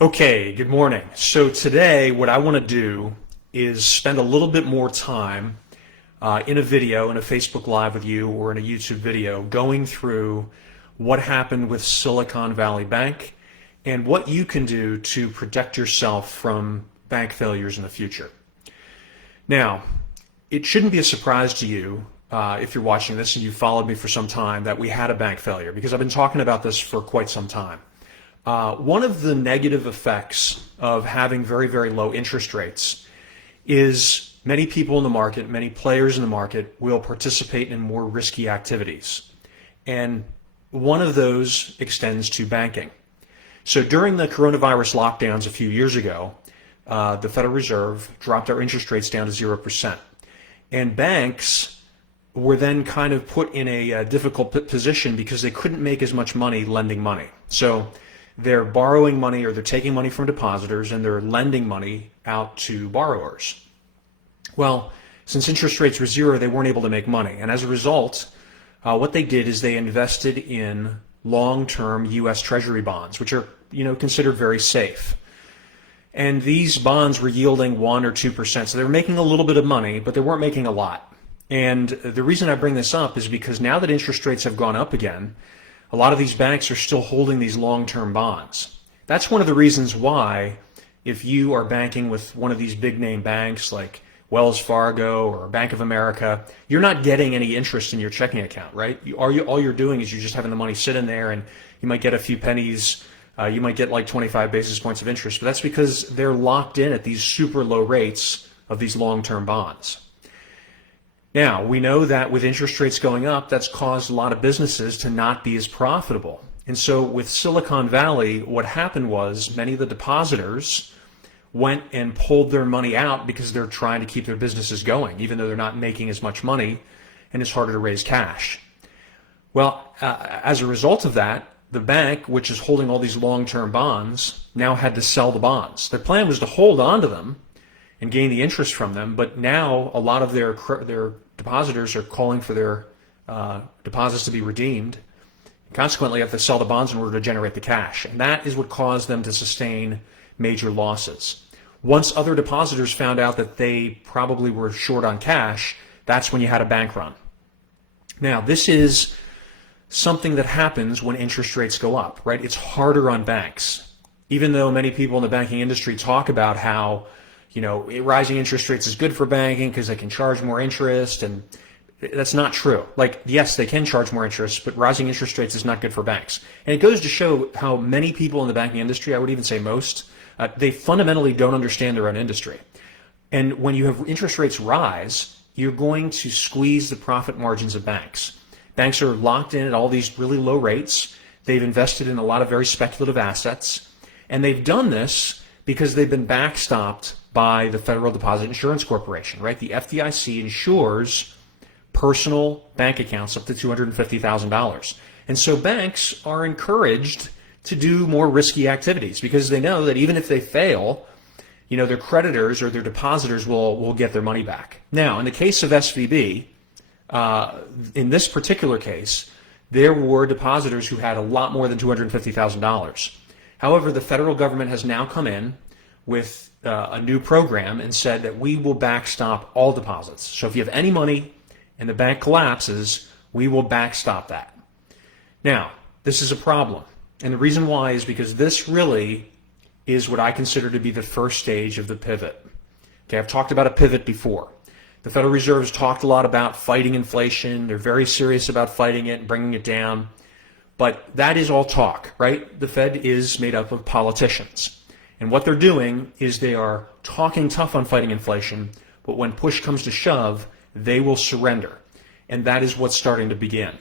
Okay, good morning. So today what I want to do is spend a little bit more time in a video, in a Facebook Live with you or in a YouTube video, going through what happened with Silicon Valley Bank and what you can do to protect yourself from bank failures in the future. Now, it shouldn't be a surprise to you if you're watching this and you've followed me for some time that we had a bank failure, because I've been talking about this for quite some time. One of the negative effects of having very, very low interest rates is many people in the market, many players in the market will participate in more risky activities. And one of those extends to banking. So during the coronavirus lockdowns a few years ago, the Federal Reserve dropped our interest rates down to 0%. And banks were then kind of put in a difficult position because they couldn't make as much money lending money. So they're borrowing money, or they're taking money from depositors and they're lending money out to borrowers. Well, since interest rates were zero, they weren't able to make money. And as a result, what they did is they invested in long-term U.S. Treasury bonds, which are, considered very safe. And these bonds were yielding 1 or 2%. So they were making a little bit of money, but they weren't making a lot. And the reason I bring this up is because now that interest rates have gone up again, a lot of these banks are still holding these long-term bonds. That's one of the reasons why, if you are banking with one of these big name banks like Wells Fargo or Bank of America, you're not getting any interest in your checking account, right? All you're doing is you're just having the money sit in there, and you might get a few pennies. You might get like 25 basis points of interest, but that's because they're locked in at these super low rates of these long-term bonds. Now, we know that with interest rates going up, that's caused a lot of businesses to not be as profitable. And so with Silicon Valley, what happened was many of the depositors went and pulled their money out because they're trying to keep their businesses going, even though they're not making as much money and it's harder to raise cash. Well, as a result of that, the bank, which is holding all these long-term bonds, now had to sell the bonds. Their plan was to hold on to them and gain the interest from them, but now a lot of their depositors are calling for their deposits to be redeemed. Consequently, they have to sell the bonds in order to generate the cash, and that is what caused them to sustain major losses. Once other depositors found out that they probably were short on cash, that's when you had a bank run. Now, this is something that happens when interest rates go up, right? It's harder on banks. Even though many people in the banking industry talk about how rising interest rates is good for banking because they can charge more interest, and that's not true. Like, yes, they can charge more interest, but rising interest rates is not good for banks. And it goes to show how many people in the banking industry, I would even say most, they fundamentally don't understand their own industry. And when you have interest rates rise, you're going to squeeze the profit margins of banks. Banks are locked in at all these really low rates. They've invested in a lot of very speculative assets, and they've done this because they've been backstopped by the Federal Deposit Insurance Corporation, right? The FDIC insures personal bank accounts up to $250,000. And so banks are encouraged to do more risky activities because they know that even if they fail, their creditors or their depositors will get their money back. Now, in the case of SVB, in this particular case, there were depositors who had a lot more than $250,000. However, the federal government has now come in with a new program and said that we will backstop all deposits. So if you have any money and the bank collapses, we will backstop that. Now, this is a problem. And the reason why is because this really is what I consider to be the first stage of the pivot. Okay, I've talked about a pivot before. The Federal Reserve has talked a lot about fighting inflation. They're very serious about fighting it and bringing it down. But that is all talk, right? The Fed is made up of politicians. And what they're doing is they are talking tough on fighting inflation, but when push comes to shove, they will surrender. And that is what's starting to begin.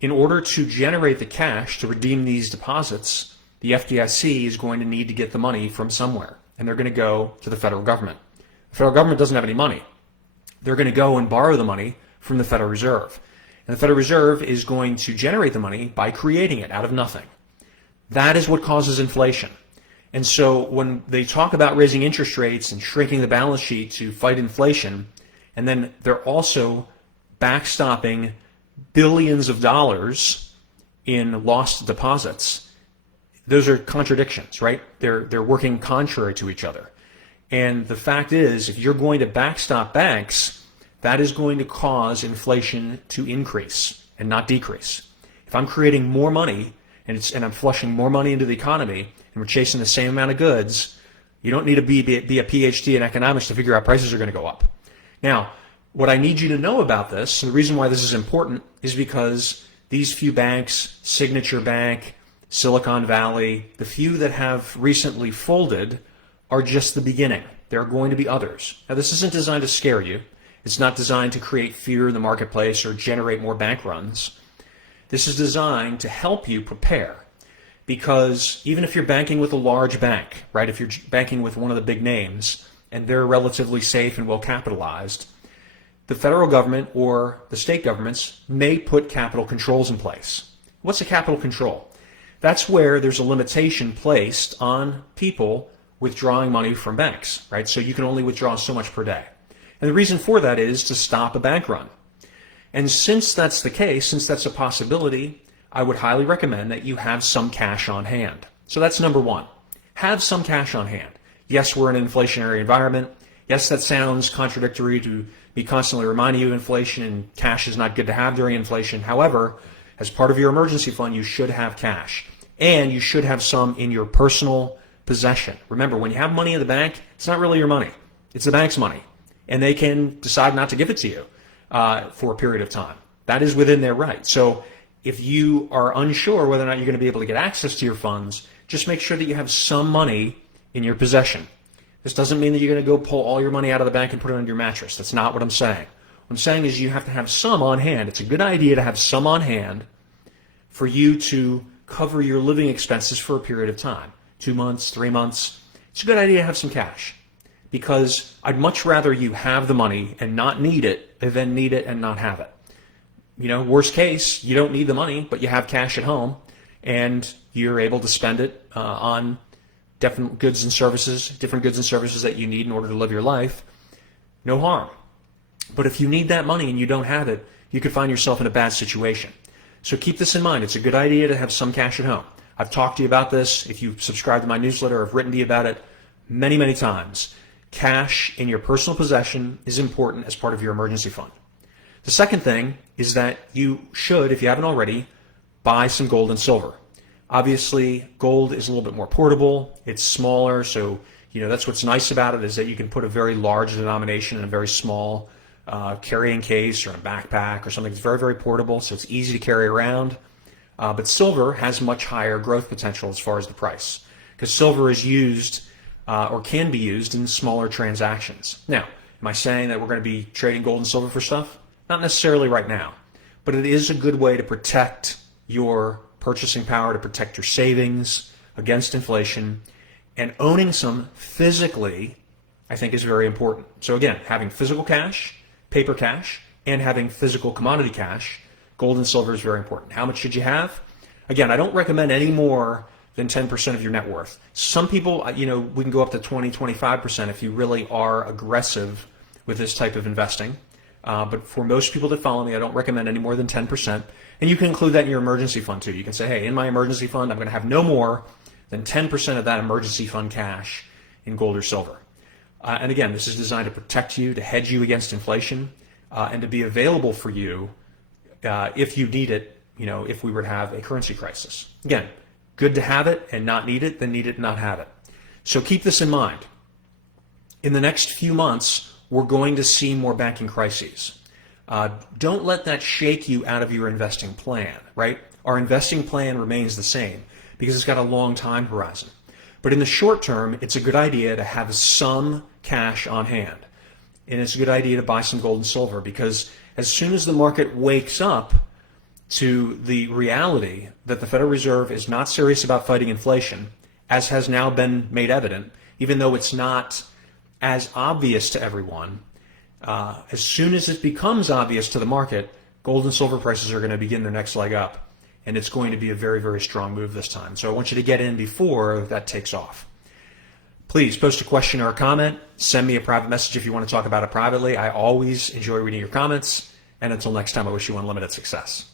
In order to generate the cash to redeem these deposits, the FDIC is going to need to get the money from somewhere. And they're going to go to the federal government. The federal government doesn't have any money. They're going to go and borrow the money from the Federal Reserve. And the Federal Reserve is going to generate the money by creating it out of nothing. That is what causes inflation. And so when they talk about raising interest rates and shrinking the balance sheet to fight inflation, and then they're also backstopping billions of dollars in lost deposits, those are contradictions, right? They're working contrary to each other. And the fact is, if you're going to backstop banks, that is going to cause inflation to increase and not decrease. If I'm creating more money and I'm flushing more money into the economy and we're chasing the same amount of goods, you don't need to be a PhD in economics to figure out prices are going to go up. Now, what I need you to know about this, and the reason why this is important, is because these few banks, Signature Bank, Silicon Valley, the few that have recently folded, are just the beginning. There are going to be others. Now, this isn't designed to scare you. It's not designed to create fear in the marketplace or generate more bank runs. This is designed to help you prepare. Because even if you're banking with a large bank, right, if you're banking with one of the big names and they're relatively safe and well capitalized, the federal government or the state governments may put capital controls in place. What's a capital control? That's where there's a limitation placed on people withdrawing money from banks, right? So you can only withdraw so much per day. And the reason for that is to stop a bank run. And since that's the case, since that's a possibility, I would highly recommend that you have some cash on hand. So that's number one. Have some cash on hand. Yes, we're in an inflationary environment. Yes, that sounds contradictory to be constantly reminding you of inflation, and cash is not good to have during inflation. However, as part of your emergency fund, you should have cash. And you should have some in your personal possession. Remember, when you have money in the bank, it's not really your money. It's the bank's money. And they can decide not to give it to you for a period of time. That is within their right. So if you are unsure whether or not you're going to be able to get access to your funds, just make sure that you have some money in your possession. This doesn't mean that you're going to go pull all your money out of the bank and put it under your mattress. That's not what I'm saying. What I'm saying is you have to have some on hand. It's a good idea to have some on hand for you to cover your living expenses for a period of time. 2 months, 3 months. It's a good idea to have some cash, because I'd much rather you have the money and not need it than need it and not have it. You know, worst case, you don't need the money, but you have cash at home and you're able to spend it on different goods and services that you need in order to live your life. No harm. But if you need that money and you don't have it, you could find yourself in a bad situation. So keep this in mind. It's a good idea to have some cash at home. I've talked to you about this. If you've subscribed to my newsletter, I've written to you about it many, many times. Cash in your personal possession is important as part of your emergency fund. The second thing is that you should, if you haven't already, buy some gold and silver. Obviously, gold is a little bit more portable. It's smaller, so that's what's nice about it, is that you can put a very large denomination in a very small carrying case or in a backpack or something. It's very, very portable, so it's easy to carry around. But silver has much higher growth potential as far as the price, because silver is used or can be used in smaller transactions. Now, am I saying that we're going to be trading gold and silver for stuff? Not necessarily right now, but it is a good way to protect your purchasing power, to protect your savings against inflation, and owning some physically, I think, is very important. So again, having physical cash, paper cash, and having physical commodity cash, gold and silver, is very important. How much should you have? Again, I don't recommend any more than 10% of your net worth. Some people, we can go up to 20, 25% if you really are aggressive with this type of investing. But for most people that follow me, I don't recommend any more than 10%. And you can include that in your emergency fund too. You can say, hey, in my emergency fund, I'm going to have no more than 10% of that emergency fund cash in gold or silver. And again, this is designed to protect you, to hedge you against inflation, and to be available for you if you need it, if we were to have a currency crisis. Again, good to have it and not need it, than need it and not have it. So keep this in mind. In the next few months, we're going to see more banking crises. Don't let that shake you out of your investing plan, right? Our investing plan remains the same because it's got a long time horizon. But in the short term, it's a good idea to have some cash on hand. And it's a good idea to buy some gold and silver, because as soon as the market wakes up to the reality that the Federal Reserve is not serious about fighting inflation, as has now been made evident, even though it's not as obvious to everyone, as soon as it becomes obvious to the market, gold and silver prices are going to begin their next leg up. And it's going to be a very, very strong move this time. So I want you to get in before that takes off. Please post a question or a comment. Send me a private message if you want to talk about it privately. I always enjoy reading your comments. And until next time, I wish you unlimited success.